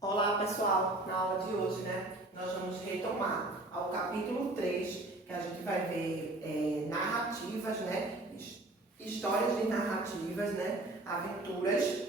Olá pessoal, na aula de hoje, nós vamos retomar ao capítulo 3, que a gente vai ver narrativas, histórias de narrativas, aventuras,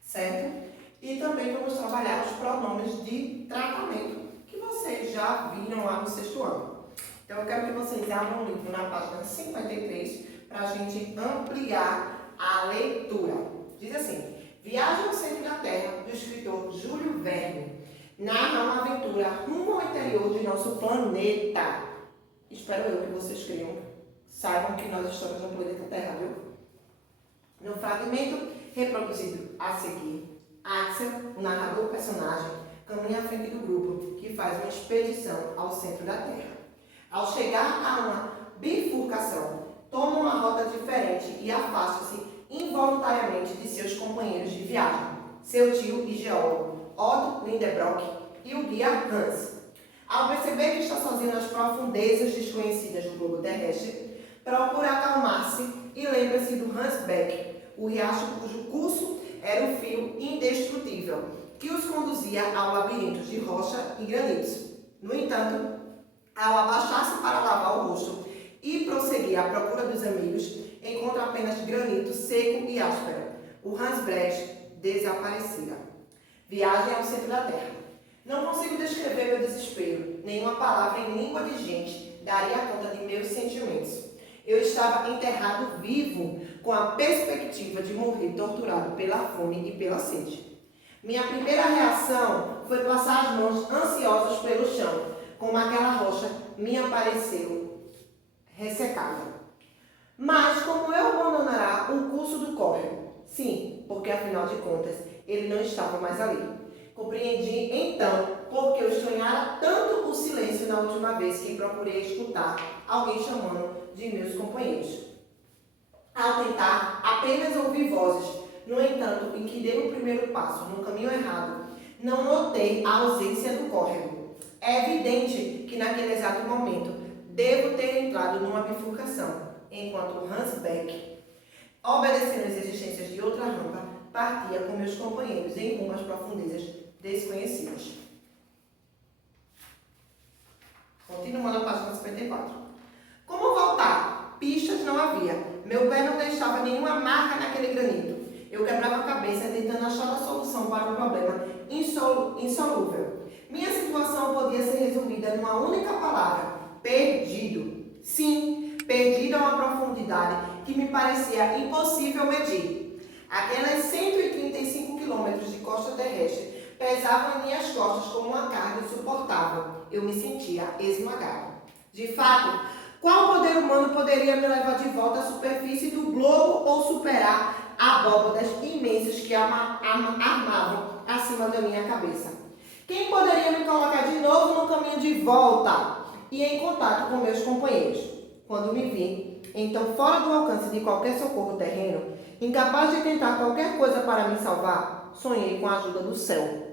certo? E também vamos trabalhar os pronomes de tratamento, que vocês já viram lá no sexto ano. Então eu quero que vocês abram o livro na página 53, para a gente ampliar a leitura. Diz assim: Viagem ao Centro da Terra, do escritor Júlio Verne, narra uma aventura rumo ao interior de nosso planeta. Espero eu que vocês saibam que nós estamos no planeta Terra, viu? No fragmento reproduzido a seguir, Axel, o narrador personagem, caminha à frente do grupo que faz uma expedição ao centro da Terra. Ao chegar a uma bifurcação, toma uma rota diferente e afasta-se involuntariamente de seus companheiros de viagem, seu tio e geólogo, Otto Lindenbrock, e o guia Hans. Ao perceber que está sozinho nas profundezas desconhecidas do globo terrestre, procura acalmar-se e lembra-se do Hans Beck, o riacho cujo curso era o fio indestrutível, que os conduzia ao labirinto de rocha e granitos. No entanto, ao abaixar-se para lavar o rosto e prosseguir à procura dos amigos, encontra apenas granito seco e áspero. O Hans Brecht desaparecera. Viagem ao centro da Terra. Não consigo descrever meu desespero. Nenhuma palavra em língua de gente daria conta de meus sentimentos. Eu estava enterrado vivo, com a perspectiva de morrer torturado pela fome e pela sede. Minha primeira reação foi passar as mãos ansiosas pelo chão, como aquela rocha me apareceu ressecada. Mas como eu abandonará o curso do córrego? Sim, porque afinal de contas, ele não estava mais ali. Compreendi então porque eu estranhara tanto o silêncio na última vez que procurei escutar alguém chamando de meus companheiros. Ao tentar apenas ouvir vozes, no entanto, em que dei o primeiro passo no caminho errado, não notei a ausência do córrego. É evidente que naquele exato momento devo ter entrado numa bifurcação, enquanto Hans Beck, obedecendo às exigências de outra rampa, partia com meus companheiros em rumo às profundezas desconhecidas. Continuando a página 54. Como voltar? Pistas não havia. Meu pé não deixava nenhuma marca naquele granito. Eu quebrava a cabeça tentando achar a solução para um problema insolúvel. Minha situação podia ser resumida numa única palavra: perdido. Sim, perdido a uma profundidade que me parecia impossível medir. Aquelas 135 quilômetros de costa terrestre pesavam em minhas costas como uma carga insuportável. Eu me sentia esmagado. De fato, qual poder humano poderia me levar de volta à superfície do globo ou superar abóbodas imensas que armavam acima da minha cabeça? Quem poderia me colocar de novo no caminho de volta e em contato com meus companheiros? Quando me vi, então fora do alcance de qualquer socorro terreno, incapaz de tentar qualquer coisa para me salvar, sonhei com a ajuda do céu.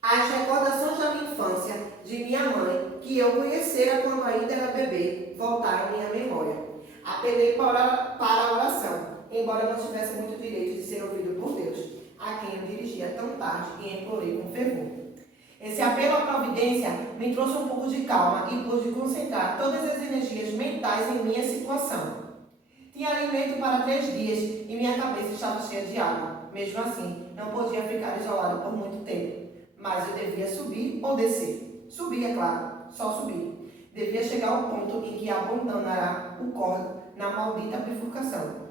As recordações da minha infância, de minha mãe, que eu conhecera quando ainda era bebê, voltaram à minha memória. Apelei para a oração, embora não tivesse muito direito de ser ouvido por Deus, a quem eu dirigia tão tarde e implorei com fervor. Esse apelo à providência me trouxe um pouco de calma e pude concentrar todas as energias mentais em minha situação. Tinha alimento para 3 dias e minha cabeça estava cheia de água. Mesmo assim, não podia ficar isolado por muito tempo. Mas eu devia subir ou descer. Subir, é claro, só subir. Devia chegar ao ponto em que abandonará o córrego na maldita bifurcação.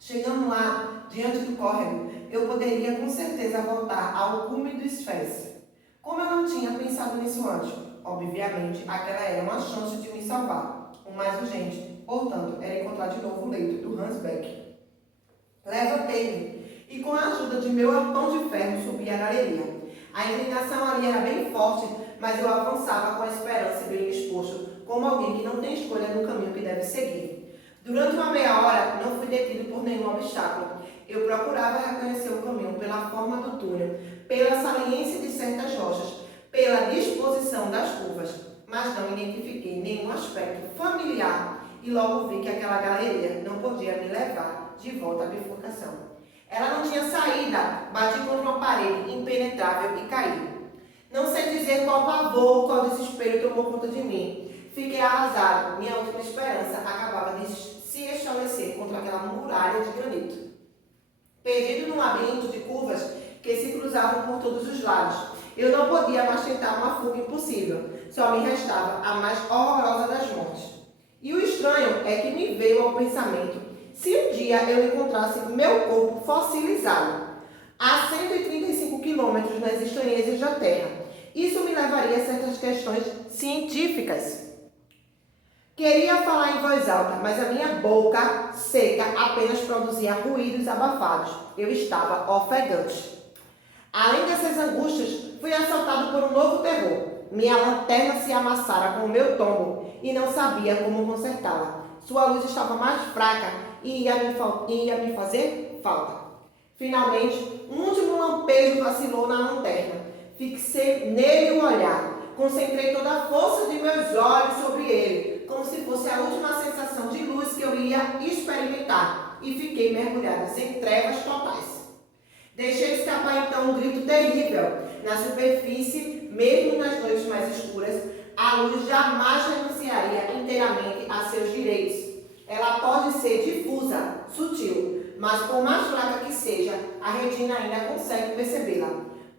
Chegando lá, diante do córrego, eu poderia com certeza voltar ao cume do Esfés. Como eu não tinha pensado nisso antes, obviamente, aquela era uma chance de me salvar. O mais urgente, portanto, era encontrar de novo o leito do Hans Beck. Levantei-me e, com a ajuda de meu arpão de ferro, subi a galeria. A inclinação ali era bem forte, mas eu avançava com a esperança bem disposto, como alguém que não tem escolha no caminho que deve seguir. Durante uma meia hora, não fui detido por nenhum obstáculo. Eu procurava reconhecer o caminho pela forma do túnel, pela saliência de certas rochas, pela disposição das curvas, mas não identifiquei nenhum aspecto familiar e logo vi que aquela galeria não podia me levar de volta à bifurcação. Ela não tinha saída, bati contra uma parede impenetrável e caí. Não sei dizer qual pavor, qual desespero tomou conta de mim. Fiquei arrasado, minha última esperança acabava de se estabelecer contra aquela muralha de granito. Perdido num labirinto de curvas que se cruzavam por todos os lados, eu não podia mais tentar uma fuga impossível. Só me restava a mais horrorosa das mortes. E o estranho é que me veio ao pensamento, se um dia eu encontrasse meu corpo fossilizado a 135 quilômetros nas estranhezas da Terra, isso me levaria a certas questões científicas. Queria falar em voz alta, mas a minha boca seca apenas produzia ruídos abafados. Eu estava ofegante. Além dessas angústias, fui assaltado por um novo terror. Minha lanterna se amassara com o meu tombo e não sabia como consertá-la. Sua luz estava mais fraca e ia me fazer falta. Finalmente, um último lampejo vacilou na lanterna. Fixei nele o olhar. Concentrei toda a força de meus olhos sobre ele, como se fosse a última sensação de luz que eu ia experimentar, e fiquei mergulhado em trevas totais. Deixei escapar então um grito terrível. Na superfície, mesmo nas noites mais escuras, a luz jamais renunciaria inteiramente a seus direitos. Ela pode ser difusa, sutil, mas por mais fraca que seja, a retina ainda consegue percebê-la.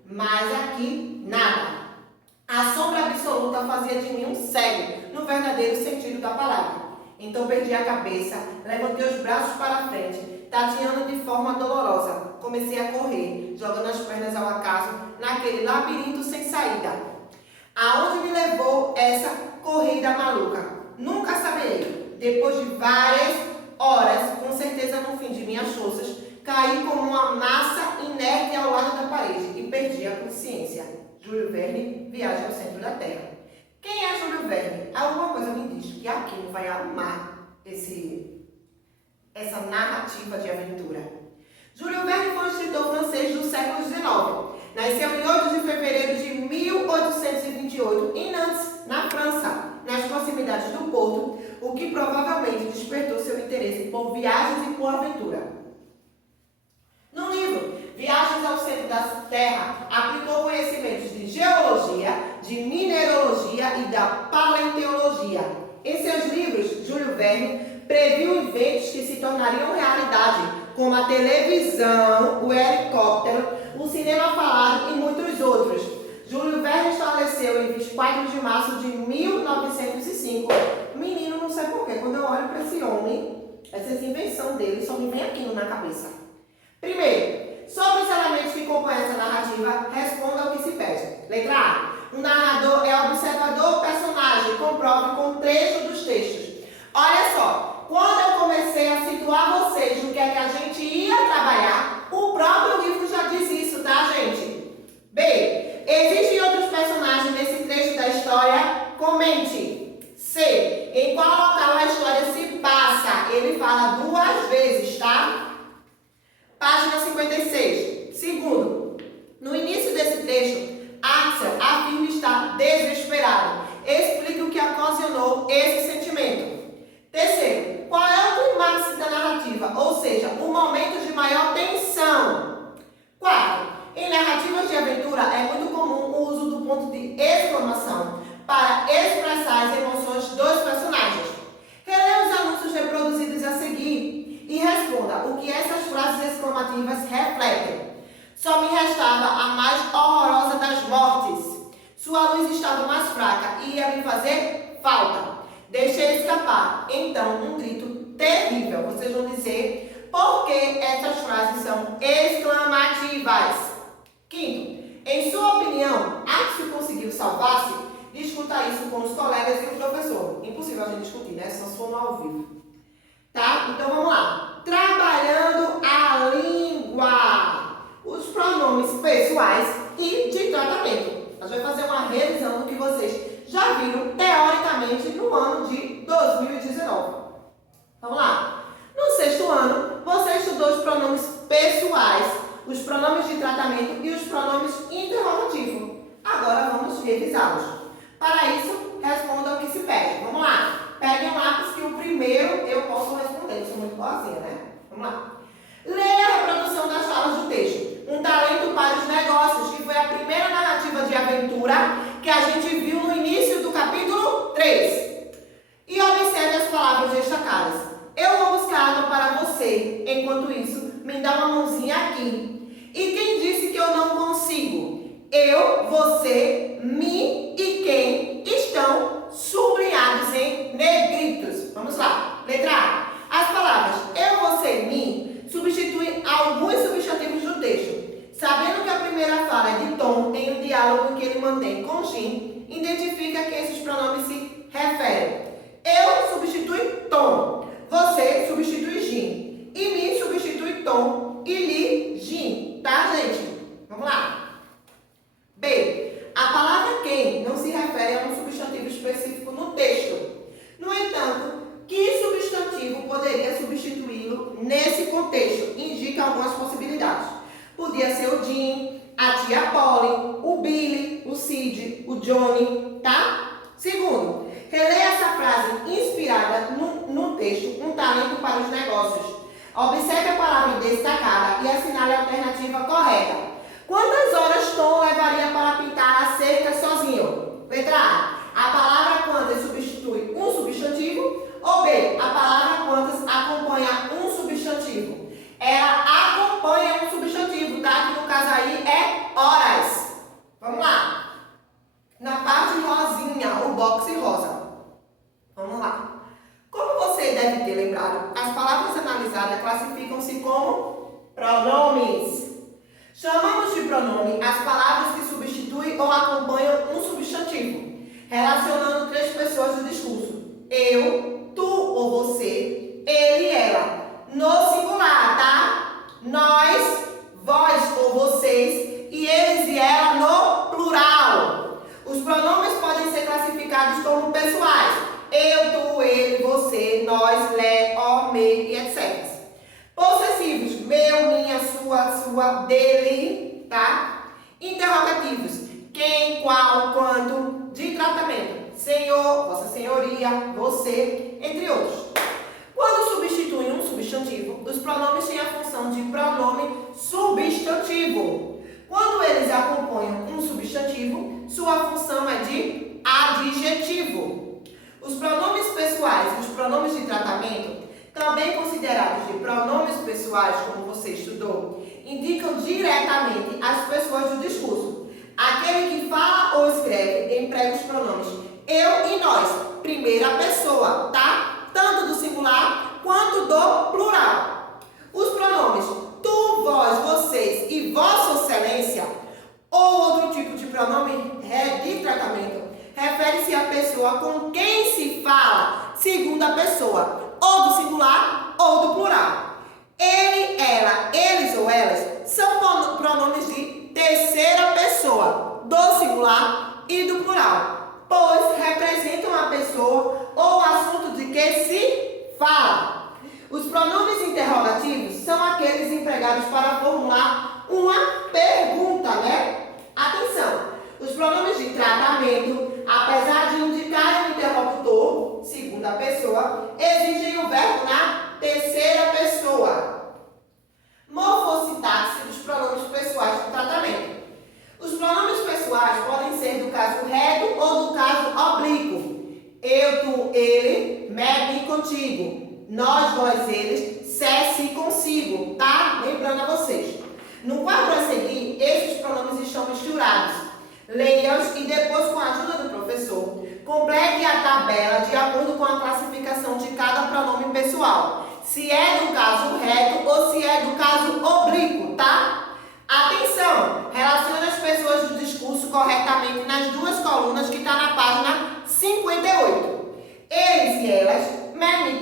Mas aqui, nada. A sombra absoluta fazia de mim um cego, no verdadeiro sentido da palavra. Então perdi a cabeça, levantei os braços para a frente, tateando de forma dolorosa. Comecei a correr, jogando as pernas ao acaso, naquele labirinto sem saída. Aonde me levou essa corrida maluca? Nunca saberei. Depois de várias horas, com certeza no fim de minhas forças, caí como uma massa inerte ao lado da parede e perdi a consciência. Júlio Verne, Viagem ao Centro da Terra. Quem é Júlio Verne? Alguma coisa me diz que aqui não vai arrumar essa narrativa de aventura. Júlio Verne foi um escritor francês do século XIX. Nasceu em 8 de fevereiro de 1828 em Nantes, na França, nas proximidades do Porto, o que provavelmente despertou seu interesse por viagens e por aventura. No livro Viagens ao Centro da Terra, aplicou conhecimentos de geologia, de mineralogia e da paleontologia. Em seus livros, Júlio Verne previu eventos que se tornariam realidade, como a televisão, o helicóptero, o cinema falado e muitos outros. Júlio Verne faleceu em 24 de março de 1905. Menino, não sei porquê, quando eu olho para esse homem, essa invenção dele só me vem aquilo na cabeça. Primeiro, sobre os elementos que compõem essa narrativa, responda ao que se pede. Letra A. O narrador é observador personagem, comprove com trecho dos textos. Olha só, quando eu comecei a situar vocês no que é que a gente ia trabalhar, o próprio livro já diz isso, tá, gente? B. Existem outros personagens nesse trecho da história? Comente. C. Em qual local a história se passa? Ele fala 2 vezes, tá? Página 56. Segundo, no início desse trecho, Axel afirma estar desesperado. Explique o que ocasionou esse sentimento. Terceiro, qual é o clímax da narrativa, ou seja, o momento de maior tensão. Quarto, em narrativas de aventura é muito comum o uso do ponto de exclamação para expressar as emoções dos personagens. Releia os anúncios reproduzidos a seguir e responda o que essas frases exclamativas refletem. Só me restava a mais horrorosa das mortes. Sua luz estava mais fraca e ia me fazer falta. Deixei escapar, então, um grito terrível. Vocês vão dizer por que essas frases são exclamativas. Quinto, em sua opinião, Axel conseguiu salvar-se? Discuta isso com os colegas e o professor. Impossível a gente discutir, né? Só se for no ao vivo. Tá? Então vamos lá. Trabalhando a língua. Os pronomes pessoais e de tratamento. A gente vai fazer uma revisão do que vocês já viram teoricamente no ano de 2019. Vamos lá. No 6º ano, você estudou os pronomes pessoais, os pronomes de tratamento e os pronomes interrogativos. Agora vamos revisá-los. Para isso, responda o que se pede. Vamos lá. Pegue um lápis que o primeiro eu posso responder. Eu sou muito boazinha, né? Vamos lá. Leia a reprodução das falas do texto. Um talento para os negócios, que foi a primeira narrativa de aventura que a gente viu no início do capítulo 3. E observe as palavras destacadas. Eu vou buscar água para você. Enquanto isso, me dá uma mãozinha aqui. E quem disse que eu não consigo? Eu, você, me e quem estão sublinhados em negritos. Vamos lá. Letra A. As palavras eu, você, me substituem alguns substantivos do texto. Sabendo que a primeira fala é de Tom em um diálogo que ele mantém com Jim, identifica a quem esses pronomes se referem. Eu substitui Tom. Você substitui Jim. E me substitui Tom. E li, Jim. Tá, gente? Vamos lá. B. A palavra quem não se refere a um substantivo específico no texto. No entanto, que substantivo poderia substituí-lo nesse contexto? Indica algumas possibilidades. Podia ser o Jim, a tia Polly, o Billy, o Sid, o Johnny, tá? Segundo, releia essa frase inspirada no texto Um Talento para os Negócios. Observe a palavra destacada e assinale a alternativa correta. Quantas horas Tom levaria para pintar a cerca sozinho? Letra A. A palavra quantas substitui um substantivo? Ou B. A palavra quantas acompanha um substantivo? Ela acompanha um substantivo, tá? Que no caso aí é horas. Vamos lá. Na parte rosinha, o box rosa. Vamos lá. Como você deve ter lembrado, as palavras analisadas classificam-se como pronomes. Chamamos de pronome as palavras que substituem ou acompanham um substantivo, relacionando três pessoas do discurso. Eu, tu ou você, ele e ela. No singular, tá? Nós, vós ou vocês, e eles e ela no plural. Os pronomes podem ser classificados como pessoais. Eu, tu, ele, você, nós, lé, ó, me e etc. Possessivos, meu, minha, sua, dele, tá? Interrogativos, quem, qual, quanto, de tratamento, senhor, vossa senhoria, você, entre outros. Quando substituem um substantivo, os pronomes têm a função de pronome substantivo. Quando eles acompanham um substantivo, sua função é de adjetivo. Os pronomes pessoais e os pronomes de tratamento, também considerados de pronomes pessoais, como você estudou, indicam diretamente as pessoas do discurso. Aquele que fala ou escreve emprega os pronomes eu e nós, primeira pessoa, tá? Tanto do singular quanto do plural. Os pronomes tu, vós, vocês e vossa excelência, ou outro tipo de pronome de tratamento, refere-se à pessoa com quem se fala, segunda pessoa, ou do singular ou do plural. Ele, ela, eles ou elas são pronomes de terceira pessoa, do singular e do plural, pois representam a pessoa ou assunto de que se fala. Os pronomes interrogativos são aqueles empregados para formular uma pergunta, né? Atenção! Os pronomes de tratamento, apesar de indicarem o interlocutor, segunda pessoa, exigem o verbo na terceira pessoa. Morfossintaxe dos pronomes pessoais do tratamento. Os pronomes pessoais podem ser do caso reto ou do caso oblíquo. Eu, tu, ele, me, contigo. Nós, vós, eles, se, consigo, tá? Lembrando a vocês. No quadro a seguir, esses pronomes estão misturados. Leia-os e depois, com a ajuda do professor, complete a tabela de acordo com a classificação de cada pronome pessoal. Se é do caso reto ou se é do caso oblíquo, tá? Atenção! Relacione as pessoas do discurso corretamente nas duas colunas que está na página 58. Eles e elas, me,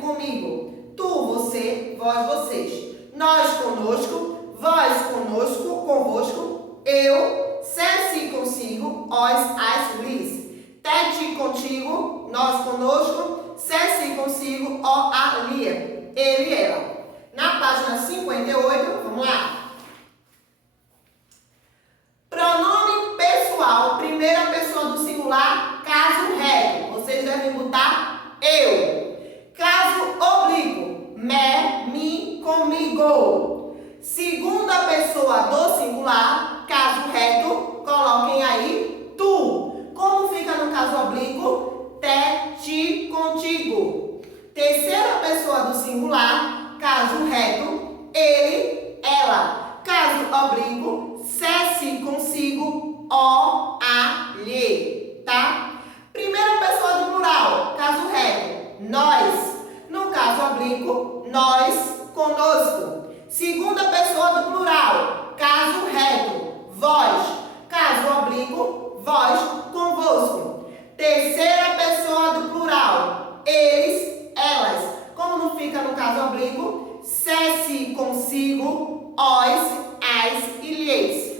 comigo. Tu, você, vós, vocês. Nós, conosco. Vós, conosco, convosco. Eu, se, consigo. Os, as, lis. Te, contigo. Nós, conosco. Se, consigo. O, a, lia. Ele e ela. Na página 58, pessoa do singular, caso reto, coloquem aí tu. Como fica no caso oblíquo? Te, ti, contigo. Terceira pessoa do singular, caso reto, ele, ela. Caso oblíquo, se, consigo, o, a, lhe, tá? Primeira pessoa do plural, caso reto, nós. No caso oblíquo, nós, conosco. Segunda pessoa do plural, caso reto, vós. Caso oblíquo, vós, convosco. Terceira pessoa do plural, eles, elas. Como não fica no caso oblíquo? Se, consigo, os, as e lhes.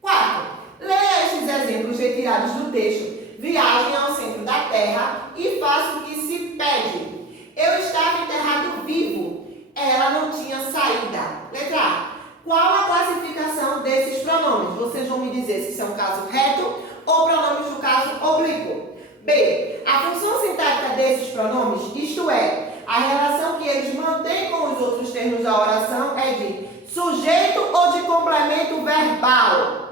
4. Leia estes exemplos retirados do texto. Viagem ao centro da terra e faço o que se pede. Eu estava enterrado vivo. Ela não tinha saída. Letra A. Qual a classificação desses pronomes? Vocês vão me dizer se são caso reto ou pronomes do caso oblíquo. B. A função sintática desses pronomes, isto é, a relação que eles mantêm com os outros termos da oração é de sujeito ou de complemento verbal.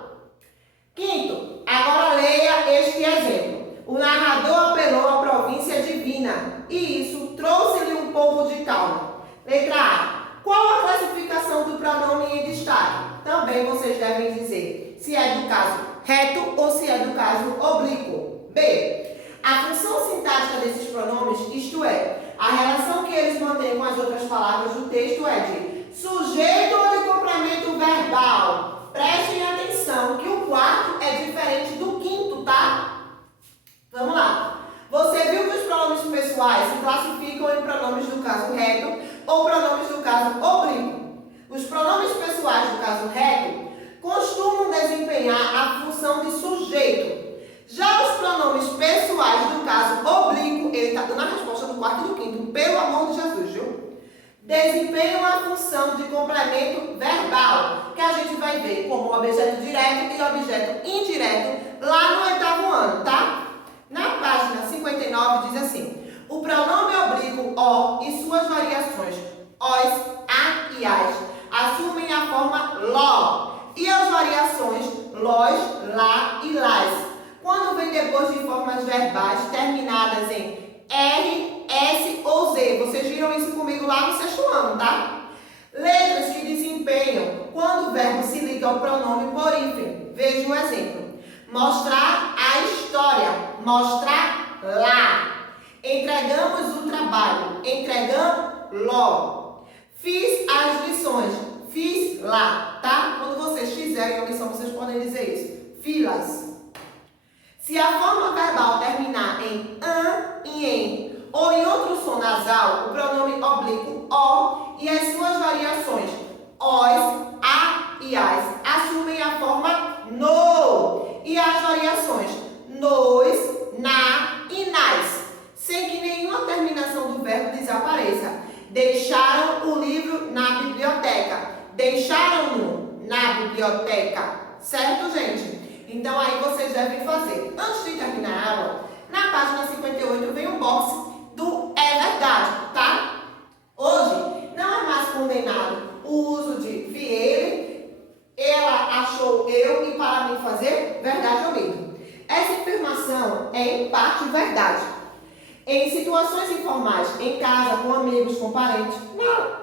Quinto, agora leia este exemplo. O narrador apelou à província divina e isso trouxe-lhe um pouco de calma. Letra A. Qual a classificação do pronome em destaque? Também vocês devem dizer se é do caso reto ou se é do caso oblíquo. B. A função sintática desses pronomes, isto é, a relação que eles mantêm com as outras palavras do texto é de sujeito ou de complemento verbal. Prestem atenção que o quarto é diferente do quinto, tá? Vamos lá. Você viu que os pronomes pessoais se classificam em pronomes do caso reto ou pronomes do caso oblíquo. Os pronomes pessoais do caso reto costumam desempenhar a função de sujeito. Já os pronomes pessoais do caso oblíquo, ele está dando a resposta do quarto e do quinto, pelo amor de Jesus, viu? Desempenham a função de complemento verbal, que a gente vai ver como objeto direto e objeto indireto lá no 8º ano, tá? Na página 59 diz assim: o pronome oblíquo o e suas variações, os, a e as, assumem a forma lo, e as variações los, lá e las, quando vem depois de formas verbais terminadas em R, S ou Z. Vocês viram isso comigo lá no 6º ano, tá? Letras que desempenham quando o verbo se liga ao pronome por hífen. Veja o exemplo. Mostrar a história. Mostrar lá. Entregamos o trabalho. Entregamos-lo. Fiz as lições. Fiz lá, tá? Quando vocês fizerem a lição, vocês podem dizer isso. Filas. Se a forma verbal terminar em an e em ou em outro som nasal, o pronome oblíquo o e as suas variações os, a e as assumem a forma no e as variações nos, na e nas, sem que nenhuma terminação do verbo desapareça. Deixaram o livro na biblioteca. Deixaram-no na biblioteca. Certo, gente? Então, aí vocês devem fazer. Antes de terminar a aula, na página 58 vem um box do é verdade, tá? Hoje, não é mais condenado o uso de vi ele, ela achou eu e para mim fazer verdade ou mito. Essa afirmação é em parte verdade. Em situações informais, em casa, com amigos, com parentes,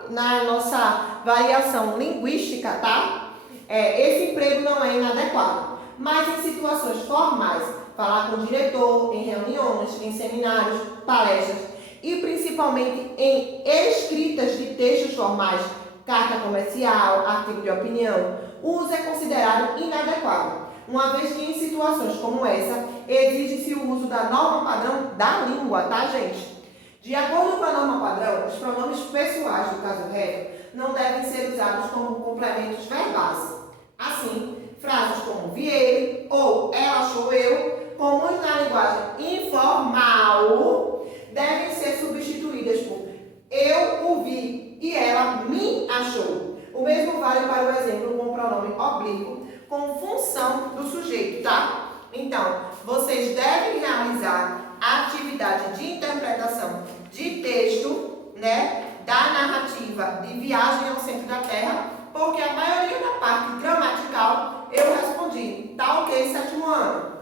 na nossa variação linguística, tá? Esse emprego não é inadequado. Mas em situações formais, falar com o diretor, em reuniões, em seminários, palestras e principalmente em escritas de textos formais, carta comercial, artigo de opinião, o uso é considerado inadequado, uma vez que em situações como essa, exige-se o uso da norma padrão da língua, tá, gente? De acordo com a norma padrão, os pronomes pessoais do caso reto não devem ser usados como complementos verbais. Assim, frases como vi ele ou ela achou eu, comuns na linguagem informal, devem ser substituídas por eu o vi e ela me achou. O mesmo vale para o exemplo com o pronome oblíquo, com função do sujeito, tá? Então, vocês devem realizar a atividade de interpretação de texto, né, da narrativa de Viagem ao Centro da Terra, porque a maioria da parte Tá ok, sétimo ano?